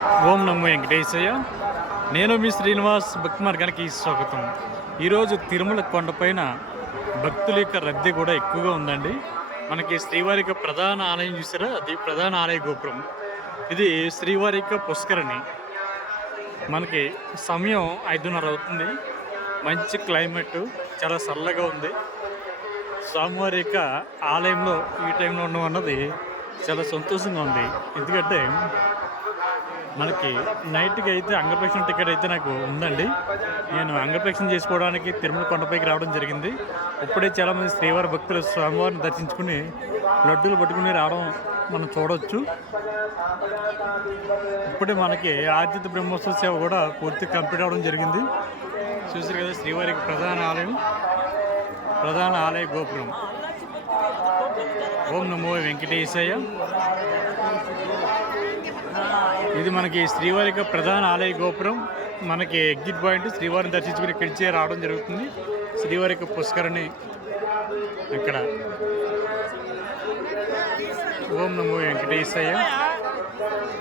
ఓం నమో వెంకటేశయ్య. నేను మీ శ్రీనివాస్ భక్తి మార్గానికి స్వాగతం. ఈరోజు తిరుమల కొండపైన భక్తుల యొక్క రద్దీ కూడా ఎక్కువగా ఉందండి. మనకి శ్రీవారి యొక్క ప్రధాన ఆలయం చూసారా, అది ప్రధాన ఆలయ గోపురం. ఇది శ్రీవారి యొక్క పుష్కరిణి. మనకి సమయం 5:30 అవుతుంది. మంచి క్లైమేట్, చాలా చల్లగా ఉంది. స్వామివారి యొక్క ఆలయంలో ఈ టైంలో ఉండడం అన్నది చాలా సంతోషంగా ఉంది. ఎందుకంటే మనకి నైట్కి అయితే అంగప్రదక్షిణ టికెట్ అయితే నాకు ఉందండి. నేను అంగప్రదక్షిణ చేసుకోవడానికి తిరుమల కొండపైకి రావడం జరిగింది. ఇప్పుడే చాలామంది శ్రీవారి భక్తులు స్వామివారిని దర్శించుకుని లడ్డూలు పట్టుకుని రావడం మనం చూడవచ్చు. ఇప్పుడే మనకి ఆర్జిత బ్రహ్మోత్సవ సేవ కూడా పూర్తి కంప్లీట్ అవ్వడం జరిగింది. చూసారు కదా, శ్రీవారికి ప్రధాన ఆలయ గోపురం. ఓం నమో వెంకటేశయ్య. ఇది మనకి శ్రీవారి యొక్క ప్రధాన ఆలయ గోపురం. మనకి ఎగ్జిట్ పాయింట్ శ్రీవారిని దర్శించుకుని ఇక్కడి రావడం జరుగుతుంది. శ్రీవారి యొక్క పుష్కరిణి అక్కడ. ఓం నమో వెంకటేశయ్య.